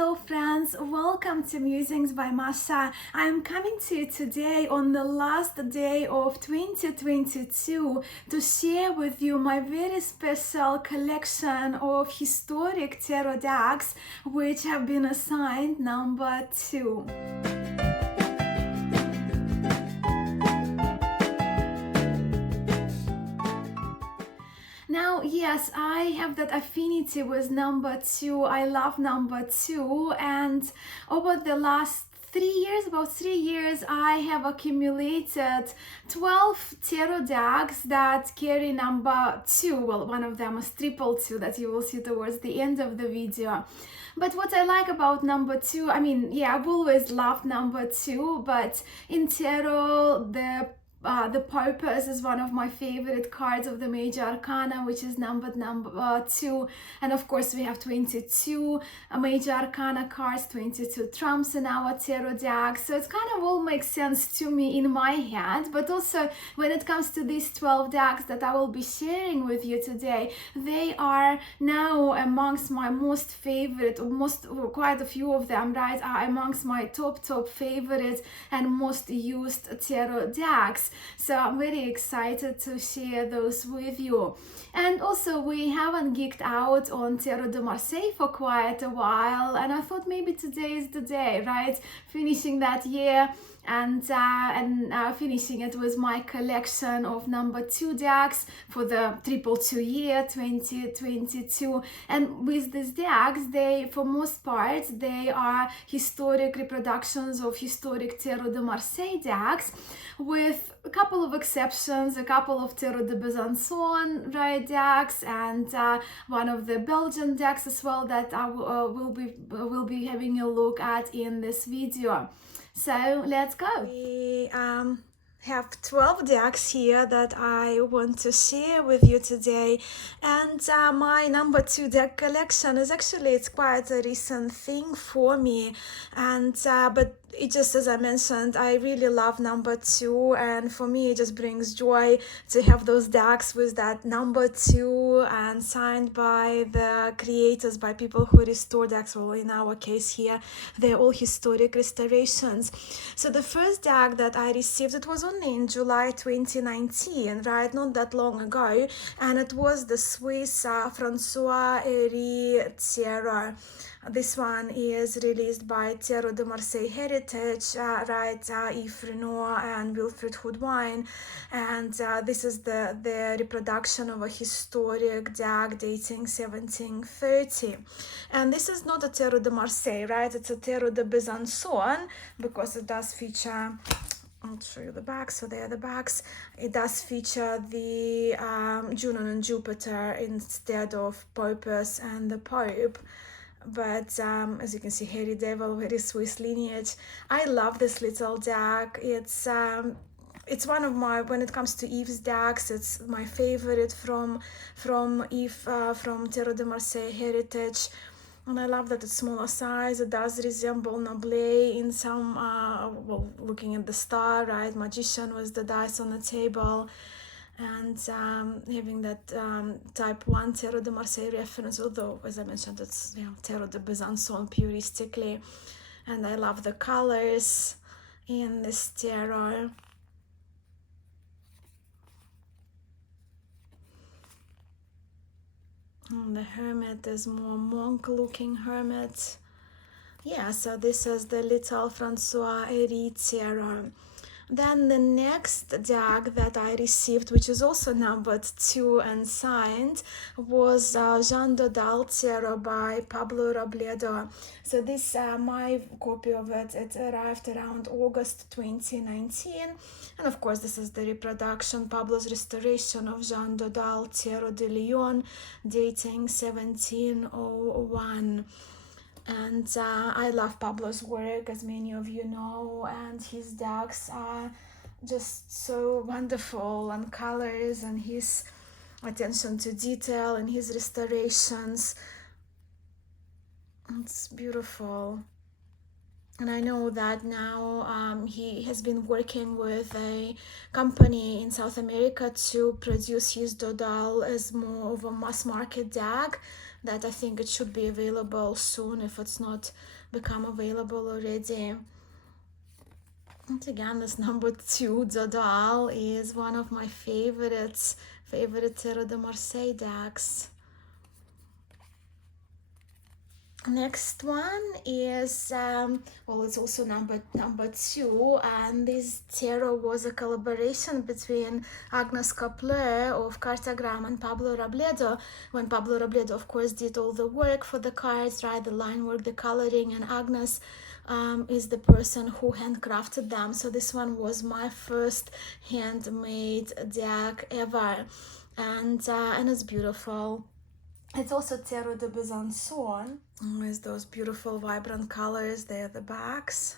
Hello friends, welcome to Musings by Masha. I'm coming to you today on the last day of 2022 to share with you my very special collection of historic tarot decks which have been assigned number 2. Now, yes, I have that affinity with number 2. I love number 2, and over the last about 3 years, I have accumulated 12 tarot decks that carry number 2. Well, one of them is triple 2 that you will see towards the end of the video. But what I like about number 2, I've always loved number 2, but in tarot, the purpose is one of my favorite cards of the major arcana, which is numbered number 2, and of course we have 22 major arcana cards, 22 trumps in our tarot deck, so it kind of all makes sense to me in my head. But also when it comes to these 12 decks that I will be sharing with you today, they are now amongst my most favorite, quite a few of them, right, are amongst my top favorite and most used tarot decks. So I'm very excited to share those with you. And also we haven't geeked out on Tarot de Marseille for quite a while, and I thought maybe today is the day, right? Finishing that year and finishing it with my collection of number 2 decks for the triple 2 year 2022. And with these decks, they, for most part, they are historic reproductions of historic Tarot de Marseille decks, with a couple of exceptions, a couple of Tarot de Besançon, right, decks, and one of the Belgian decks as well that I will be having a look at in this video. So let's go. We have 12 decks here that I want to share with you today, and my number 2 deck collection is actually, it's quite a recent thing for me, and but it just, as I mentioned, I really love number 2, and for me it just brings joy to have those decks with that number 2 and signed by the creators, by people who restore decks. Well, in our case here, they're all historic restorations. So the first deck that I received, it was only in July 2019, right, not that long ago, and it was the Swiss François Héry Tarot. This one is released by Tarot de Marseille Heritage, Yves Renoir and Wilfried Ruan, and this is the reproduction of a historic deck dating 1730. And this is not a Tarot de Marseille, right? It's a Tarot de Besançon, because it does feature, I'll show you the backs. So there are the backs. It does feature the Junon and Jupiter instead of Purpose and the Pope. But as you can see, Hairy Devil, very Swiss lineage. I love this little deck. It's one of my, when it comes to Yves decks, it's my favorite from Yves, from Tarot de Marseille Heritage. And I love that it's smaller size. It does resemble Noblet in some, well, looking at the star, right? Magician with the dice on the table. And having that type 1 Tarot de Marseille reference, although, as I mentioned, it's, you know, Tarot de Besançon puristically. And I love the colors in this tarot. And the Hermit is more monk-looking Hermit. Yeah, so this is the little François Héry Tarot. Then the next deck that I received, which is also numbered 2 and signed, was Jean Dodal Tarot by Pablo Robledo. So this, my copy of it, it arrived around August 2019. And of course, this is the reproduction, Pablo's restoration of Jean Dodal Tarot de Lyon, dating 1701. And I love Pablo's work, as many of you know, and his decks are just so wonderful, and colors, and his attention to detail, and his restorations. It's beautiful. And I know that now he has been working with a company in South America to produce his Dodal as more of a mass market deck, that I think it should be available soon if it's not become available already. And again, this number 2 Dodal is one of my favorite Terre de Marseille decks. Next one is well, it's also number 2, and this tarot was a collaboration between Agnes Kapler of Cartagram and Pablo Robledo, when Pablo Robledo of course did all the work for the cards, right, the line work, the coloring, and Agnes is the person who handcrafted them. So this one was my first handmade deck ever, and it's beautiful. It's also Tarot de Besançon with those beautiful vibrant colors. They're the backs,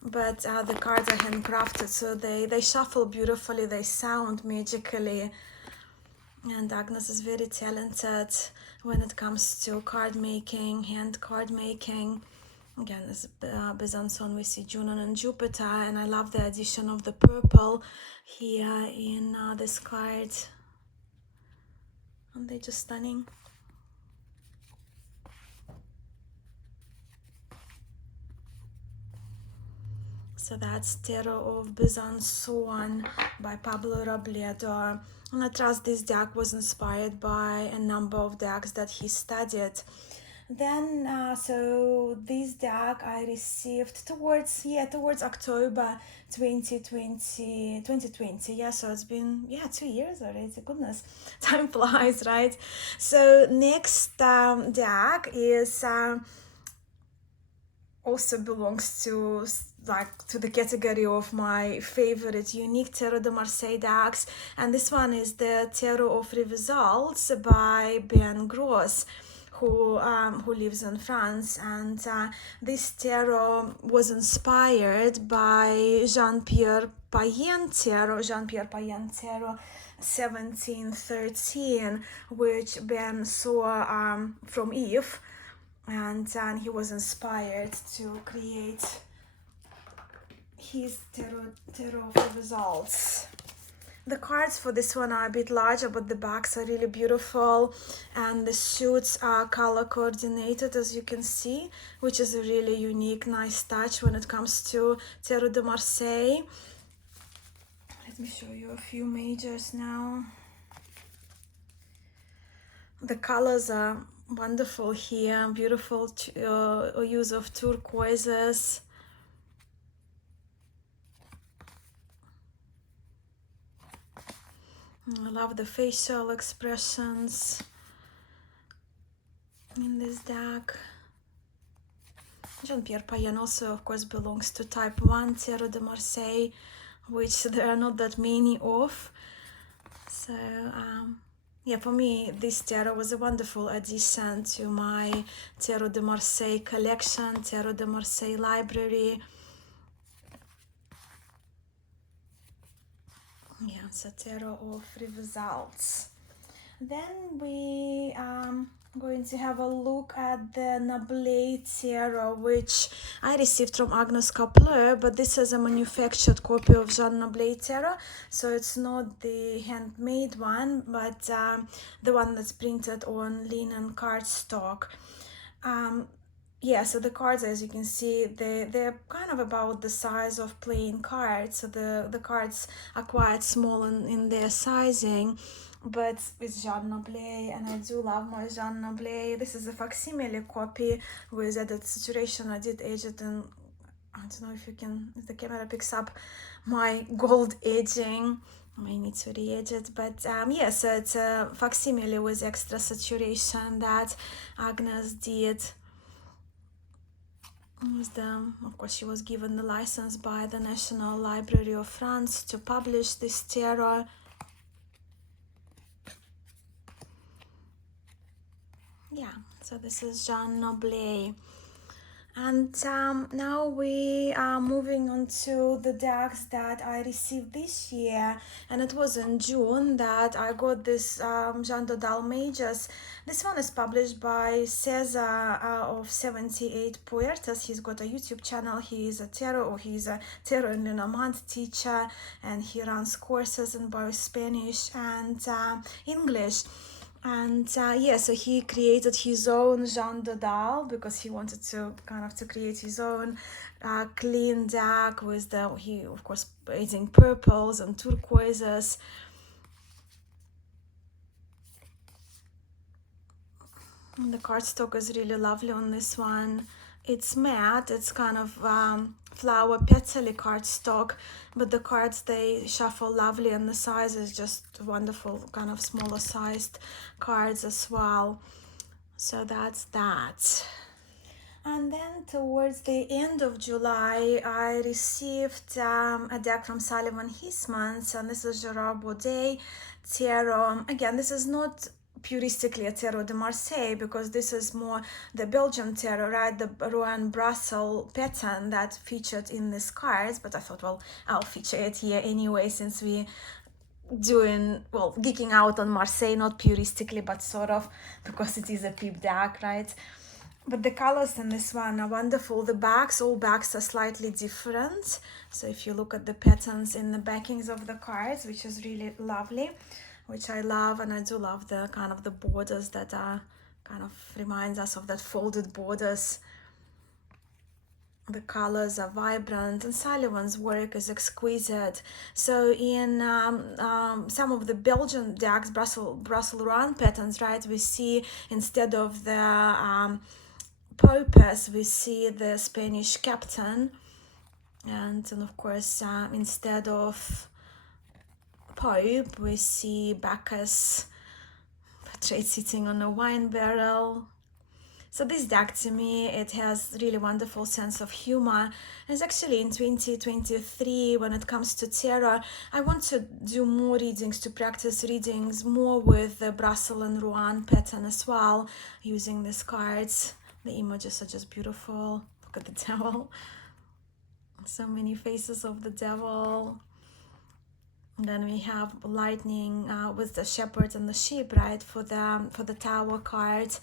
but the cards are handcrafted, so they shuffle beautifully, they sound magically, and Agnes is very talented when it comes to card making, hand card making. Again, this Besançon, we see Junon and Jupiter, and I love the addition of the purple here in this card. Aren't they just stunning? So that's Tarot of Besançon by Pablo Robledo. And I trust this deck was inspired by a number of decks that he studied. Then, so this deck I received towards October 2020. Yeah, so it's been 2 years already. Goodness, time flies, right? So next deck is also belongs to the category of my favorite unique Tarot de Marseille decks, and this one is the Tarot of Results by Ben Gros, who lives in France, and this tarot was inspired by Jean-Pierre Payen tarot 1713, which Ben saw from Eve, and he was inspired to create his tarot of results. The cards for this one are a bit larger, but the backs are really beautiful, and the shoots are color coordinated, as you can see, which is a really unique, nice touch when it comes to Tarot de Marseille. Let me show you a few majors now. The colors are wonderful here, beautiful use of turquoises. I love the facial expressions in this deck. Jean-Pierre Payen also, of course, belongs to type 1 Tarot de Marseille, which there are not that many of. So, for me, this tarot was a wonderful addition to my Tarot de Marseille collection, Tarot de Marseille library. So Tarot of Results. Then we going to have a look at the Nablet tarot, which I received from Agnes Kapler, but this is a manufactured copy of Jean Nablet tarot, so it's not the handmade one, but the one that's printed on linen cardstock. So the cards, as you can see, they're kind of about the size of playing cards, so the cards are quite small in their sizing, but it's Jean Nablet, and I do love my Jean Nablet. This is a facsimile copy with added saturation. I did age it, and I don't know if the camera picks up my gold edging. I may need to re-edge it, but so it's a facsimile with extra saturation that Agnes did. Of course, she was given the license by the National Library of France to publish this tarot. So this is Jean Nablet. And now we are moving on to the decks that I received this year, and it was in June that I got this Jean Dodal Mages. This one is published by Cesar of 78 Puertas. He's got a YouTube channel. He's a tarot and Lenormand teacher, and he runs courses in both Spanish and English. And yeah, so he created his own Dodal because he wanted to kind of to create his own clean deck with he of course using purples and turquoises. And the cardstock is really lovely on this one. It's matte, it's kind of flower petally cardstock, but the cards, they shuffle lovely, and the size is just wonderful, kind of smaller sized cards as well. So that's that. And then towards the end of July, I received a deck from Sullivan Hismans, and this is Gerard Baudet Tarot. Again, this is not puristically a Tarot de Marseille, because this is more the Belgian Tarot, right? The Ruan Brussels pattern that featured in these cards. But I thought, well, I'll feature it here anyway, since we doing, well, geeking out on Marseille, not puristically, but sort of, because it is a peep deck, right? But the colors in this one are wonderful. The backs, all backs are slightly different. So if you look at the patterns in the backings of the cards, which is really lovely, which I love. And I do love the kind of the borders that are kind of reminds us of that folded borders. The colors are vibrant, and Sullivan's work is exquisite. So in some of the Belgian decks, Brussels Ruan patterns, right, we see instead of the purpose, we see the Spanish captain, and of course instead of Pope, we see Bacchus portrayed sitting on a wine barrel. So this deck, to me, it has really wonderful sense of humor. It's actually in 2023, when it comes to tarot, I want to do more readings, to practice readings more with the Brussels and Ruan pattern as well, using these cards. The images are just beautiful. Look at the devil. So many faces of the devil. And then we have lightning with the shepherd and the sheep, right? For the tower card,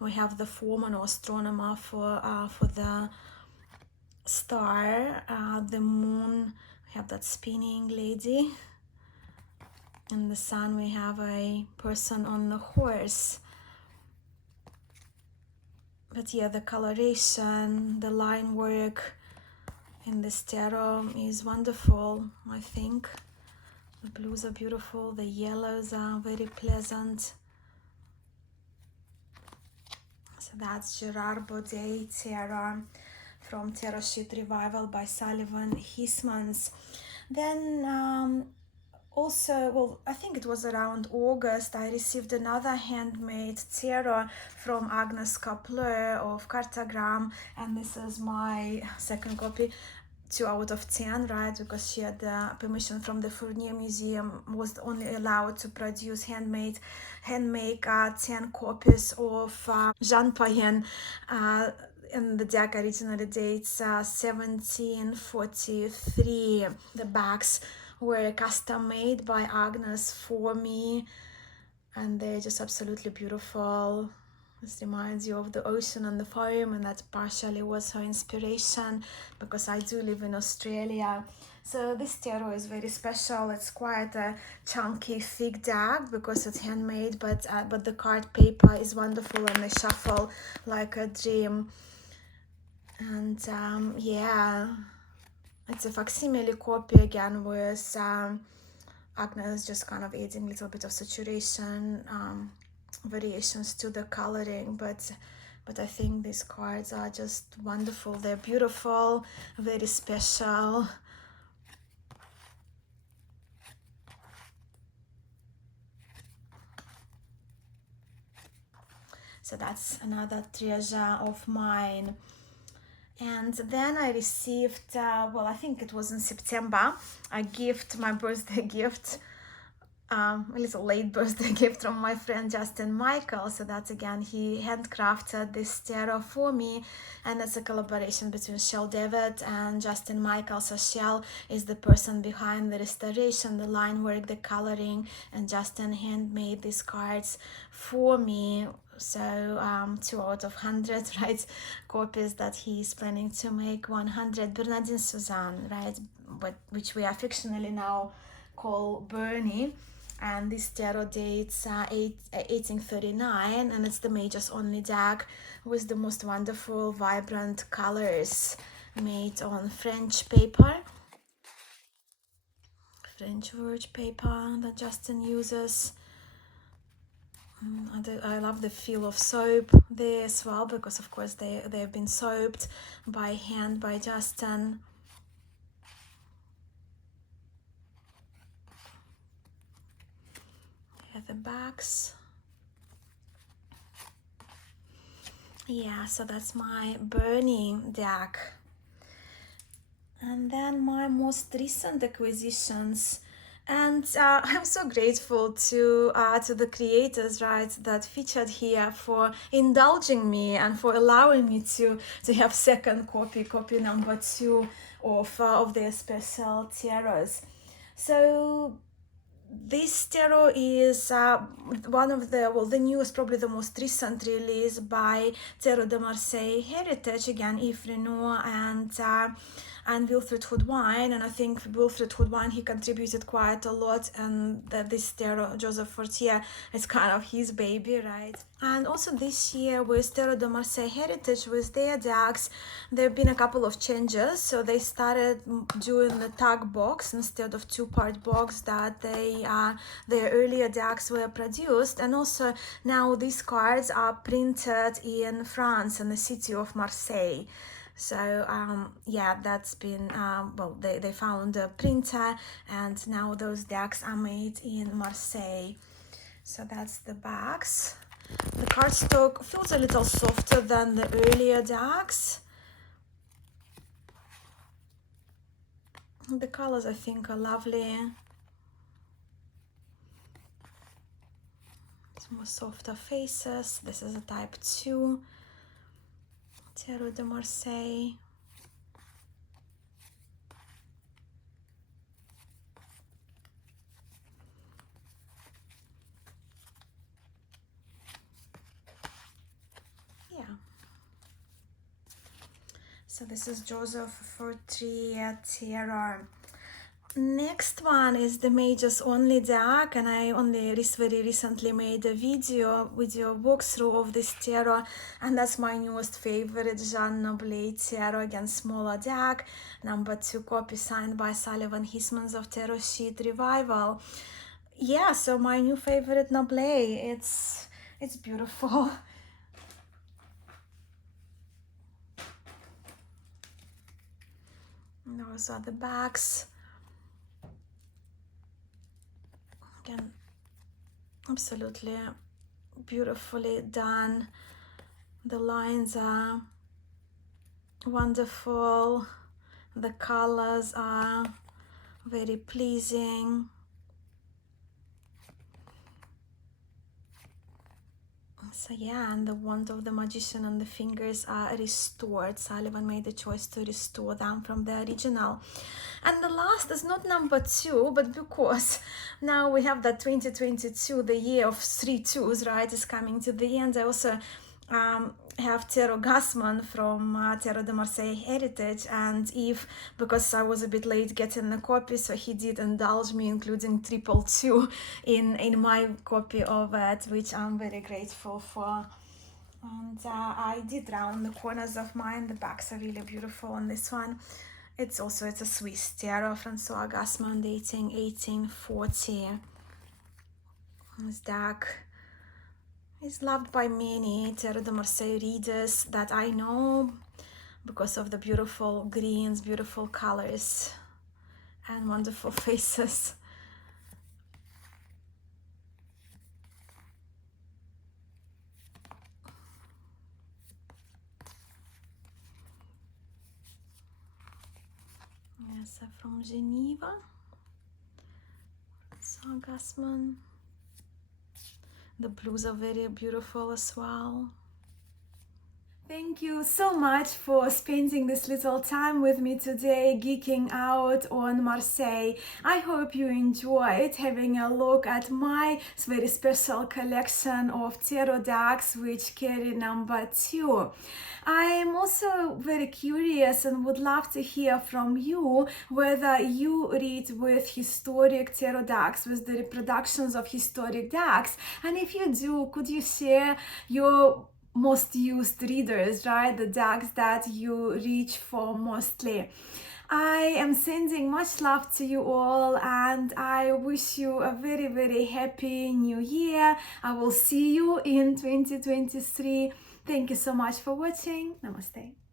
we have the foreman or astronomer for the star, the moon. We have that spinning lady. In the sun, we have a person on the horse. But yeah, the coloration, the line work in this tarot is wonderful, I think. The blues are beautiful, the yellows are very pleasant. So that's Gerard Baudet Tarot from Tarot Sheet Revival by Sullivan Hismans. Then also, well, I think it was around August, I received another handmade tarot from Agnes Kapler of Cartagram, and this is my second copy. 2 out of 10, right? Because she had the permission from the Fournier Museum, was only allowed to produce handmade 10 copies of Jean Payen. And the deck originally dates 1743. The backs were custom made by Agnes for me, and they're just absolutely beautiful. This reminds you of the ocean and the foam, and that partially was her inspiration, because I do live in Australia. So this tarot is very special. It's quite a chunky, thick deck because it's handmade, but the card paper is wonderful, and they shuffle like a dream. And yeah, it's a facsimile copy again with Agnes just kind of adding a little bit of saturation, variations to the coloring, but I think these cards are just wonderful. They're beautiful, very special. So that's another treasure of mine. And then I received, well, I think it was in September, a gift, my birthday gift, a little late birthday gift from my friend Justin Michael. So that's, again, he handcrafted this tarot for me, and it's a collaboration between Shell David and Justin Michael. So Shell is the person behind the restoration, the line work, the coloring, and Justin handmade these cards for me. So 2 out of 100, right, copies that he's planning to make 100. Bernardine Suzanne, right, which we affectionately now call Bernie. And this tarot dates 1839, and it's the Mage's only deck with the most wonderful, vibrant colors made on French paper, French verge paper that Justin uses. I love the feel of soap there as well, because of course they've been soaped by hand by Justin. Here are the backs. Yeah, so that's my burning deck. And then my most recent acquisitions, and I'm so grateful to the creators, right, that featured here, for indulging me and for allowing me to have second copy number 2 of their special tarots. So this tarot is one of the newest, probably the most recent release by Tarot de Marseille Heritage, again Yves Renoir and Wilfred Houdwine. And I think Wilfred Houdwine, he contributed quite a lot, and this tarot, Joseph Fortier, is kind of his baby, right? And also this year with Tarot de Marseille Heritage, with their decks, there have been a couple of changes. So they started doing the tag box instead of two-part box that their earlier decks were produced. And also now these cards are printed in France, in the city of Marseille. So yeah, that's been well, they found a printer, and now those decks are made in Marseille. So that's the backs. The cardstock feels a little softer than the earlier decks. The colors, I think, are lovely. Some more softer faces. This is a type 2 Tarot de Marseille. Yeah. So this is Joseph Fortier Tarot. Next one is the Mage's only deck, and I only very recently made a video walkthrough of this tarot, and that's my newest favorite, Jean Noblet Tarot, again smaller deck, number 2 copy, signed by Sullivan Hismans of Tarot Sheet Revival. Yeah, so my new favorite Noblet, it's beautiful. Those are the backs. Again, absolutely beautifully done. The lines are wonderful. The colors are very pleasing. So yeah, and the wand of the magician and the fingers are restored. Sullivan made the choice to restore them from the original. And the last is not number 2, but because now we have that 2022, the year of 3 2s, right, is coming to the end. I also have Tarot Gassman from Tarot de Marseille Heritage, and Eve, because I was a bit late getting the copy, so he did indulge me, including 222 in my copy of it, which I'm very grateful for. And I did round the corners of mine. The backs are really beautiful on this one. It's a Swiss tarot, Francois Gassman, dating 1840. This deck is loved by many Tarot de Marseille readers that I know, because of the beautiful greens, beautiful colors, and wonderful faces. Yes, from Geneva, Francois Gassman. The blues are very beautiful as well. Thank you so much for spending this little time with me today, geeking out on Marseille. I hope you enjoyed having a look at my very special collection of pterodactyls, which carry number 2. I am also very curious and would love to hear from you whether you read with historic pterodactyls, with the reproductions of historic ducks, and if you do, could you share your most used readers, right? The ducks that you reach for mostly. I am sending much love to you all, and I wish you a very, very happy new year. I will see you in 2023. Thank you so much for watching. Namaste.